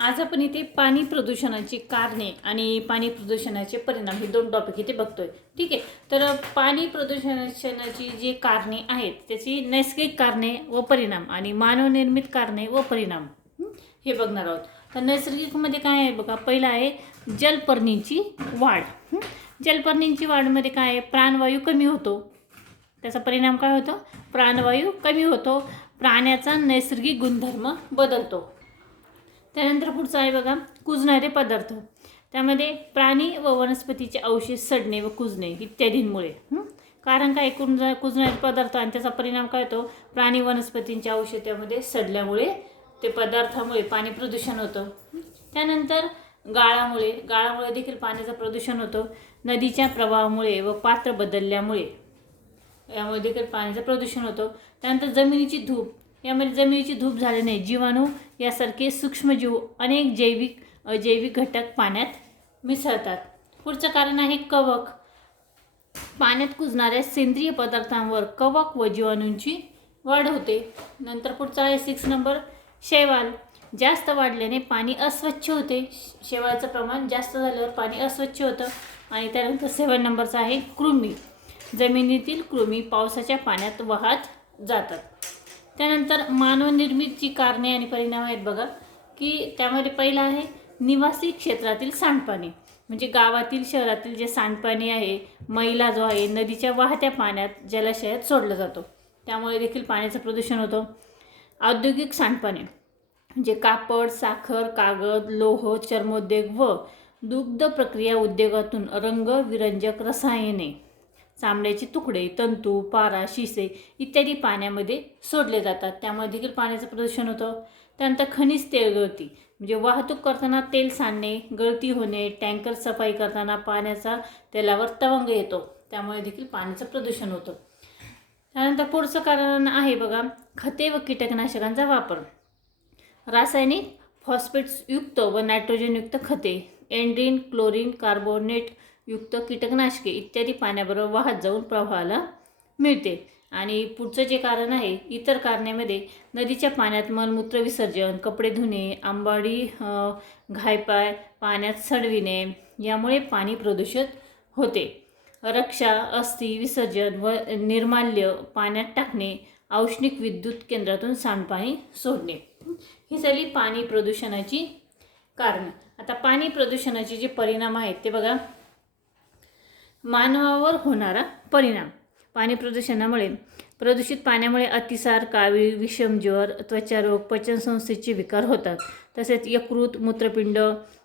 आज आपण इथे पाणी प्रदूषणाची कारणे आणि पाणी प्रदूषणाचे परिणाम हे दोन टॉपिक इथे बघतोय. ठीक आहे? तर पाणी प्रदूषणाची जी कारणे आहेत त्याची नैसर्गिक कारणे व परिणाम आणि मानवनिर्मित कारणे व परिणाम हे? बघणार आहोत. तर नैसर्गिकमध्ये काय आहे बघा? पहिलं आहे जलपर्णींची वाढ जलपर्णींची वाढमध्ये काय आहे? प्राणवायू कमी होतो. त्याचा परिणाम काय होतो? प्राणवायू कमी होतो. प्राण्याचा नैसर्गिक गुणधर्म बदलतो. त्यानंतर पुढचं आहे बघा कुजणारे पदार्थ. त्यामध्ये प्राणी व वनस्पतीचे अवशेष सडणे व कुजणे इत्यादींमुळे. कारण काय कुंज कुजणारे पदार्थ आणि त्याचा परिणाम काय होतो? प्राणी वनस्पतींच्या औषधामध्ये सडल्यामुळे ते पदार्थामुळे पाणी प्रदूषण होतं. त्यानंतर गाळामुळे गाळामुळे देखील पाण्याचं प्रदूषण होतं. नदीच्या प्रवाहामुळे व पात्र बदलल्यामुळे यामुळे देखील पाण्याचं प्रदूषण होतं. त्यानंतर जमिनीची धूप. यामध्ये जमिनीची धूप झाल्याने जीवाणू यासारखे सूक्ष्मजीव अनेक जैविक अजैविक घटक पाण्यात मिसळतात. पुढचं कारण आहे कवक. पाण्यात कुजणाऱ्या सेंद्रिय पदार्थांवर कवक व जीवाणूंची वाढ होते. नंतर पुढचा आहे सिक्स नंबर शैवाल. जास्त वाढल्याने पाणी अस्वच्छ होते. शेवाळाचं प्रमाण जास्त झाल्यावर पाणी अस्वच्छ होतं. आणि त्यानंतर सेवन नंबरचा आहे कृमी. जमिनीतील कृमी पावसाच्या पाण्यात वाहत जातात. त्यानंतर मानवनिर्मित जी कारणे आणि परिणाम आहेत बघा की त्यामध्ये पहिलं आहे निवासी क्षेत्रातील सांडपाणी. म्हणजे गावातील शहरातील जे सांडपाणी आहे मैला जो आहे नदीच्या वाहत्या पाण्यात जलाशयात सोडला जातो. त्यामुळे देखील पाण्याचं प्रदूषण होतं. औद्योगिक सांडपाणी म्हणजे कापड साखर कागद लोह चर्मोद्योग व दुग्ध प्रक्रिया उद्योगातून रंग विरंजक रसायने चामड्याचे तुकडे तंतू पारा शिसे इत्यादी पाण्यामध्ये सोडले जातात. त्यामुळे देखील पाण्याचं प्रदूषण होतं. त्यानंतर खनिज तेल गळती. म्हणजे वाहतूक करताना तेल सांडणे गळती होणे टँकर सफाई करताना पाण्याचा तेलावर तवंग येतो. त्यामुळे देखील पाण्याचं प्रदूषण होतं. त्यानंतर पुढचं कारण आहे बघा खते व कीटकनाशकांचा वापर. रासायनिक फॉस्फेट्सयुक्त व नायट्रोजनयुक्त खते एन्ड्रीन क्लोरीन कार्बोनेट युक्त कीटकनाशके इत्यादी पाण्याबरोबर वाहत जाऊन प्रवाहाला मिळते. आणि पुढचं जे कारण आहे इतर कारणामध्ये नदीच्या पाण्यात मलमूत्र विसर्जन कपडे धुणे आंबाडी घायपाय पाण्यात सडविणे यामुळे पाणी प्रदूषित होते. रक्षा अस्थि विसर्जन व निर्माल्य पाण्यात टाकणे औष्णिक विद्युत केंद्रातून सांडपाणी सोडणे. ही झाली पाणी प्रदूषणाची कारणं. आता पाणी प्रदूषणाचे जे परिणाम आहेत ते बघा. मानवावर होणारा परिणाम. पाणी प्रदूषणामुळे प्रदूषित पाण्यामुळे अतिसार कावीळ विषमज्वर त्वचारोग पचनसंस्थेचे विकार होतात. तसेच यकृत मूत्रपिंड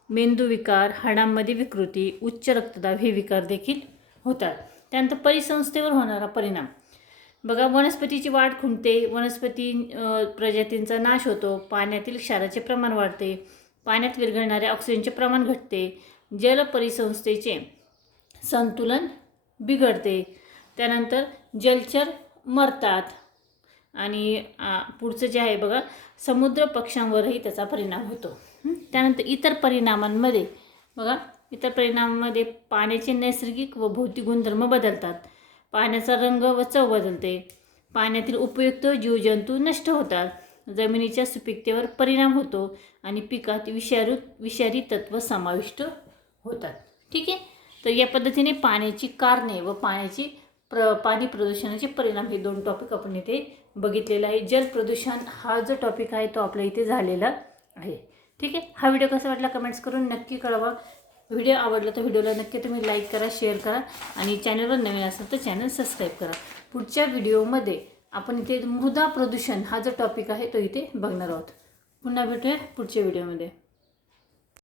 मेंदू विकार हाडांमध्ये विकृती उच्च रक्तदाब हे विकार देखील होतात. त्यानंतर परिसंस्थेवर होणारा परिणाम. बघा वनस्पतीची वाढ खुंटते. वनस्पती प्रजातींचा नाश होतो. पाण्यातील क्षाराचे प्रमाण वाढते. पाण्यात विरघळणाऱ्या ऑक्सिजनचे प्रमाण घटते. जल परिसंस्थेचे संतुलन बिघडते. त्यानंतर जलचर मरतात. आणि पुढचं जे आहे बघा समुद्र पक्ष्यांवरही त्याचा परिणाम होतो. त्यानंतर इतर परिणामांमध्ये बघा इतर परिणामांमध्ये पाण्याचे नैसर्गिक व भौतिक गुणधर्म बदलतात. पाण्याचा रंग व चव बदलते. पाण्यातील उपयुक्त जीवजंतू नष्ट होतात. जमिनीच्या सुपीकतेवर परिणाम होतो आणि पिकात विषारू विषारी तत्व समाविष्ट होतात. ठीक आहे? तर या पद्धतीने पाण्याची कारणे व पाण्याची प्र पाणी प्रदूषणाचे परिणाम हे दोन टॉपिक आपण इथे बघितलेला आहे. जल प्रदूषण हा जो टॉपिक आहे तो आपल्या इथे झालेला आहे. ठीक आहे? हा व्हिडिओ कसा वाटला कमेंट्स करून नक्की कळवा. व्हिडिओ आवडला तर व्हिडिओला नक्की तुम्ही लाईक करा शेअर करा आणि चॅनलवर नवीन असेल तर चॅनल सबस्क्राईब करा. पुढच्या व्हिडिओमध्ये आपण इथे मृदा प्रदूषण हा जो टॉपिक आहे तो इथे बघणार आहोत. पुन्हा भेटूया पुढच्या व्हिडिओमध्ये